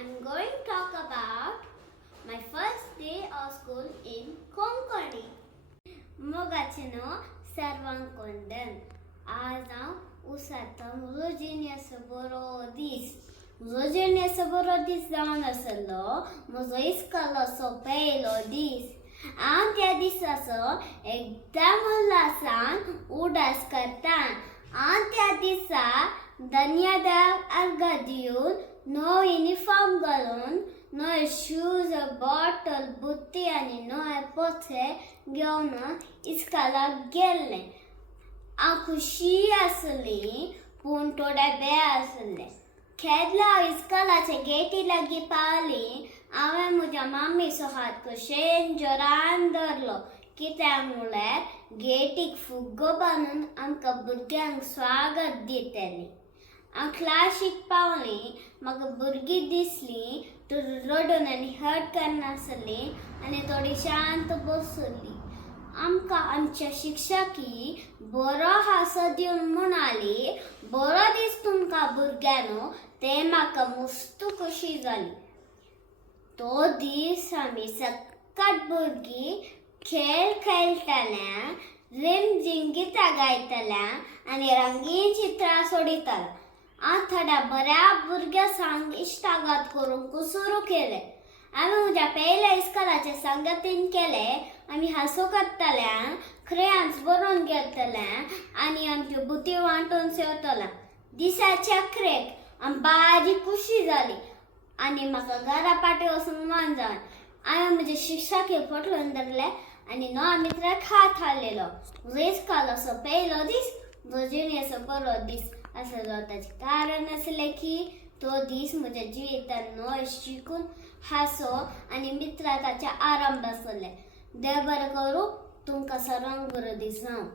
I'm going to talk about my first day of school in Konkani. Mogachino Sarvankondan. Azam Usatam Rogenius Borodis. Rogenius Borodis down a solo, Mosois colosso pelodis. Antia disaso, Egdamulasan, Udas Katan. Antia disa, Danyada Argadiul. No uniform galon, no shoes, a bottle, butti आणि no पोचे घेऊन इस्काला गेले. खुशी असली पण थोड्या वेळ असले. खेळला इस्कालाच्या Getty लगी पावली. आम्ही माझ्या मम्मी सोबत कुशेन जोरान धरलो की त्यामुळे गेटीक फुग्गो बांधून आमका भुरग्यांक स्वागत दितली. क्लासीक पावली म्हाका भुरगीं दिसली तर रडून आनी हट करनासली आनी थोडी शांत बसली. आमकां आमच्या शिक्षकी बरो हांसो दिवन म्हणाली, बरो दीस तुमकां भुरग्यांनो. ते म्हाका मस्त खुशी जाली. तो दीस आमी सक्काट भुरगीं खेळ खेळटाल्या, रिमझिम गितां गायताल्या आनी रंगीन चित्रां सोडिताल्या. थोड्या बऱ्या भुरग्या संग इश्टागत करूंक सुरू केले. आमी म्हज्या पयल्या इस्कॉलाचे संगतीन केले. आमी हांसो करताल्या, क्रेयॉन्स बरोवन घेतल्या आनी आमच्यो बुती वांटून सेवतल्या. दिसाच्या अखेरेक बारी खुशी जाली आनी म्हाका घरा पाटी वचूंक मन जावन हांवें म्हजे शिक्षकीक फटलून धरले आनी नवा मित्राक हात हाडलेलो. इस्कॉलाचो पयलो दीस, रजनीचो बरो दीस असलो. ताचें कारण असलें की तो दीस म्हज्या जिवितांत नवें शिकून हांसो आनी मित्रताचे आरंभ आसले. देव बरें करूं, तुमकां सगळ्यांक बरो दीस जावं.